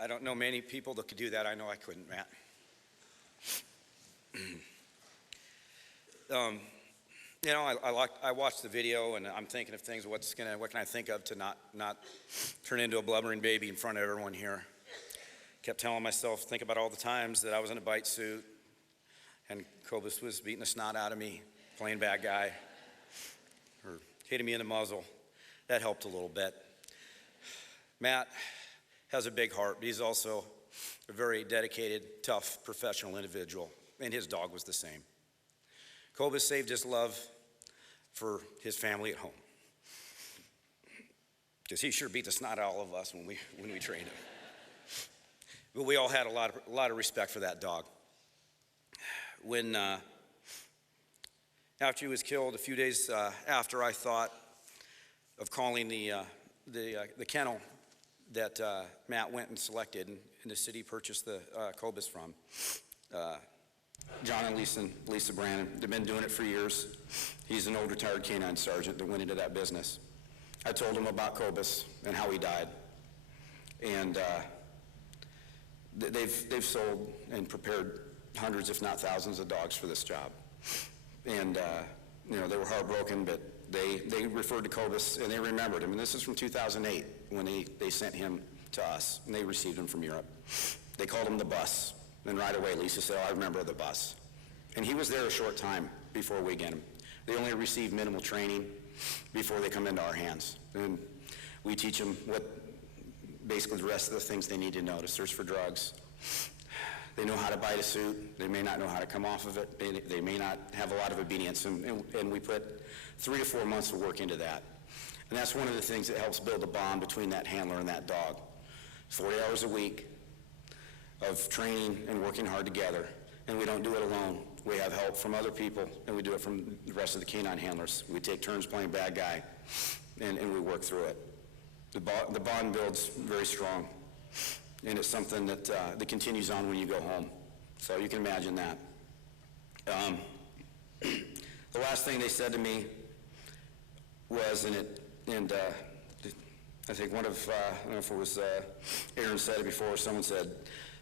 I don't know many people that could do that. I know I couldn't, Matt. You know, I watched the video and I'm thinking of things. What can I think of to not turn into a blubbering baby in front of everyone here? Kept telling myself, think about all the times that I was in a bite suit and Cobus was beating the snot out of me, playing bad guy, or hitting me in the muzzle. That helped a little bit. Matt has a big heart, but he's also a very dedicated, tough, professional individual, and his dog was the same. Cobus saved his love for his family at home, because he sure beat the snot out of all of us when we trained him. But we all had a lot of respect for that dog. When after he was killed, a few days after, I thought of calling the kennel that Matt went and selected, and the city purchased the Cobus from. John and Lisa Brandon, they've been doing it for years. He's an old retired canine sergeant that went into that business. I told him about Cobus and how he died. And they've sold and prepared hundreds, if not thousands, of dogs for this job. And you know, they were heartbroken, but they referred to Cobus and they remembered him. And this is from 2008 when they sent him to us and they received him from Europe. They called him the Bus. And right away, Lisa said, oh, I remember the Bus. And he was there a short time before we get him. They only receive minimal training before they come into our hands. And we teach them basically the rest of the things they need to know to search for drugs. They know how to bite a suit. They may not know how to come off of it. They may not have a lot of obedience. And we put 3 to 4 months of work into that. And that's one of the things that helps build a bond between that handler and that dog. 40 hours a week of training and working hard together. And we don't do it alone. We have help from other people, and we do it from the rest of the canine handlers. We take turns playing bad guy, and we work through it. The bond builds very strong, and it's something that continues on when you go home. So you can imagine that. The last thing they said to me was, I think one of, I don't know if it was Aaron said it before, or someone said,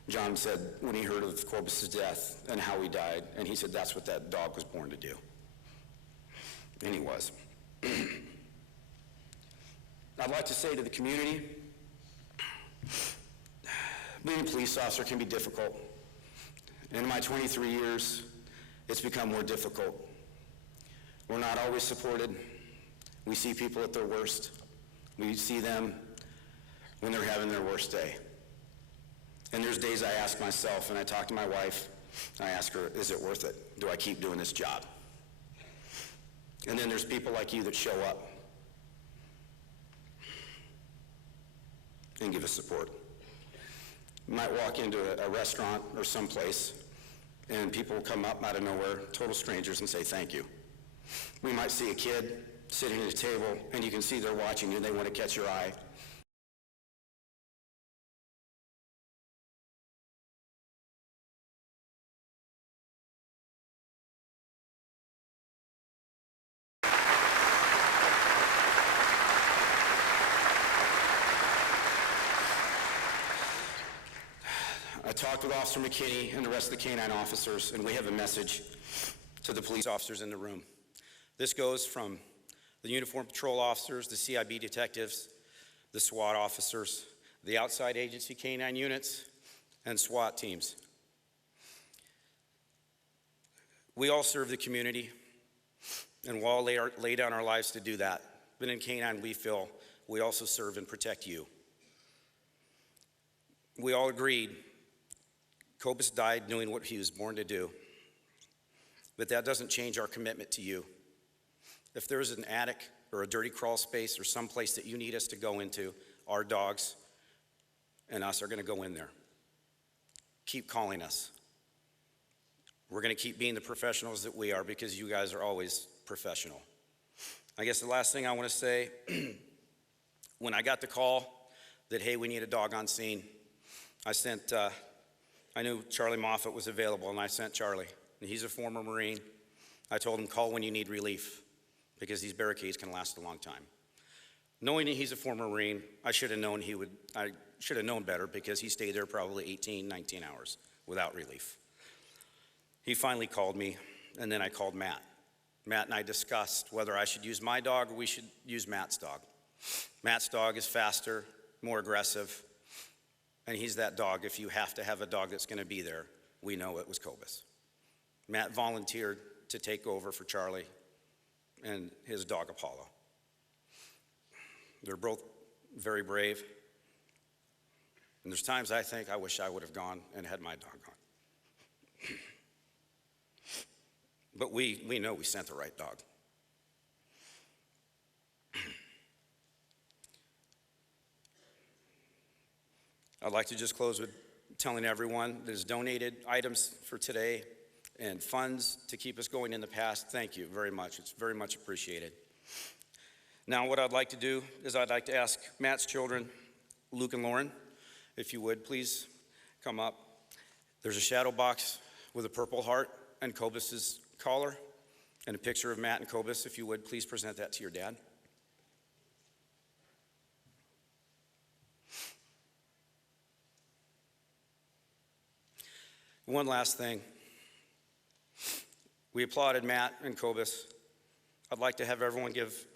John said when he heard of Cobus's death and how he died, and he said that's what that dog was born to do. And he was. I'd like to say to the community, being a police officer can be difficult. In my 23 years, it's become more difficult. We're not always supported. We see people at their worst. We see them when they're having their worst day. And there's days I ask myself, and I talk to my wife, I ask her, is it worth it? Do I keep doing this job? And then there's people like you that show up and give us support. You might walk into a restaurant or someplace, and people will come up out of nowhere, total strangers, and say thank you. We might see a kid sitting at a table, and you can see they're watching you, and they want to catch your eye. I talked with Officer McKinney and the rest of the canine officers, and we have a message to the police officers in the room. This goes from the uniformed patrol officers, the CIB detectives, the SWAT officers, the outside agency canine units, and SWAT teams. We all serve the community, and we'll all lay down our lives to do that. But in canine, we feel we also serve and protect you. We all agreed Cobus died knowing what he was born to do, but that doesn't change our commitment to you. If there's an attic or a dirty crawl space or some place that you need us to go into, our dogs and us are going to go in there. Keep calling us. We're going to keep being the professionals that we are, because you guys are always professional. I guess the last thing I want to say, when I got the call that, hey, we need a dog on scene, I knew Charlie Moffett was available, and I sent Charlie. And he's a former Marine. I told him, call when you need relief, because these barricades can last a long time. Knowing that he's a former Marine, I should have known better because he stayed there probably 18, 19 hours without relief. He finally called me, and then I called Matt. Matt and I discussed whether I should use my dog or we should use Matt's dog. Matt's dog is faster, more aggressive, and he's that dog. If you have to have a dog that's going to be there, we know it was Cobus. Matt volunteered to take over for Charlie and his dog Apollo. They're both very brave, and there's times I think I wish I would have gone and had my dog gone. But we know we sent the right dog. I'd like to just close with telling everyone that has donated items for today and funds to keep us going in the past. Thank you very much. It's very much appreciated. Now what I'd like to do is I'd like to ask Matt's children, Luke and Lauren, if you would please come up. There's a shadow box with a purple heart and Cobus's collar and a picture of Matt and Cobus. If you would please present that to your dad. One last thing. We applauded Matt and Cobus. I'd like to have everyone give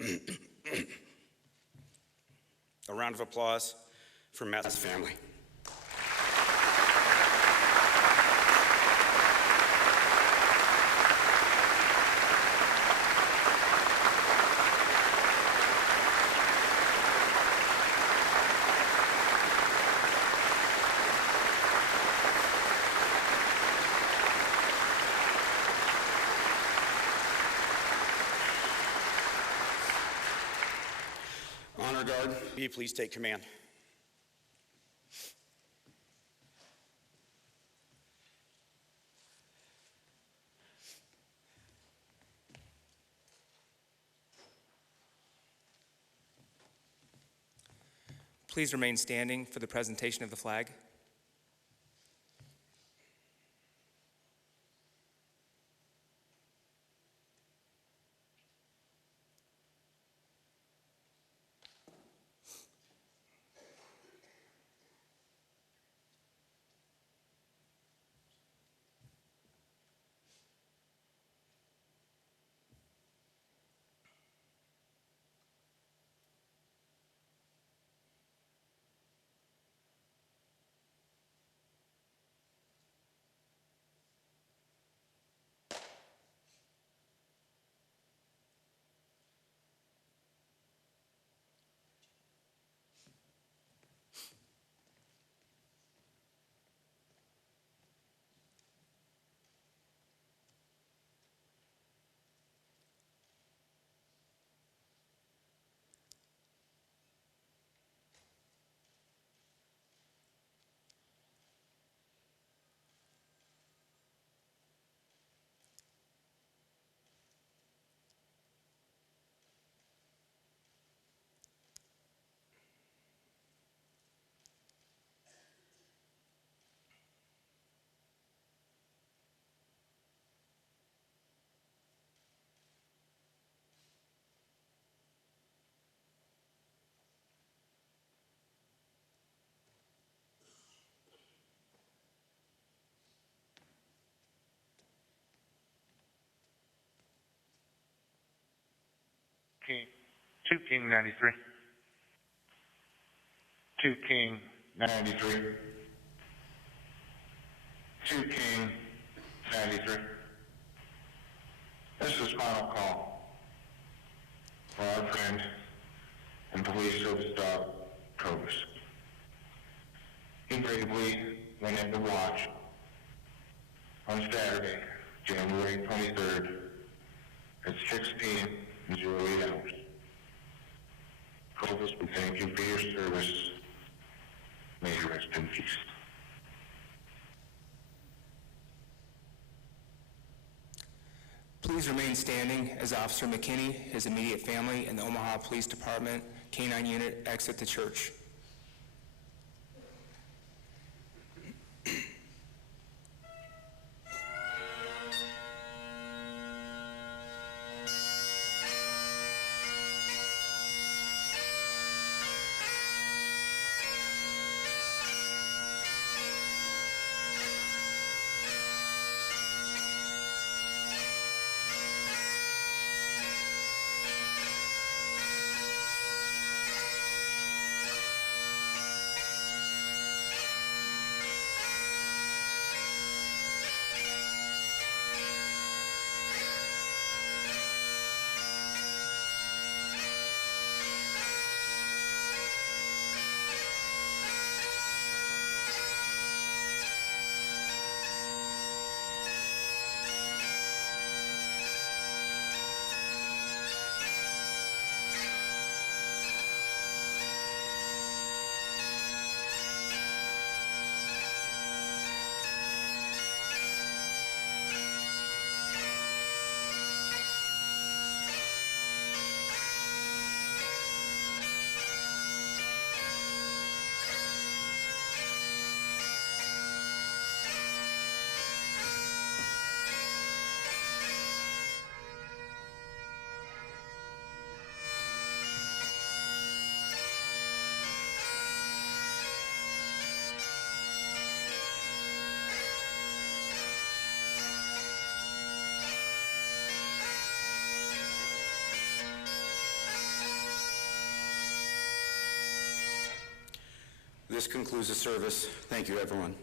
a round of applause for Matt's family. Honor Guard, will you please take command? Please remain standing for the presentation of the flag. King 93. 2 King 93. 2 King 93. This is final call for our friend and police service dog, Cobus. He bravely went into watch on Saturday, January 23rd at 6 p.m. and 08 hours. Cobus, we thank you for your service. May you rest in peace. Please remain standing as Officer McKinney, his immediate family, and the Omaha Police Department K-9 unit exit the church. This concludes the service. Thank you, everyone.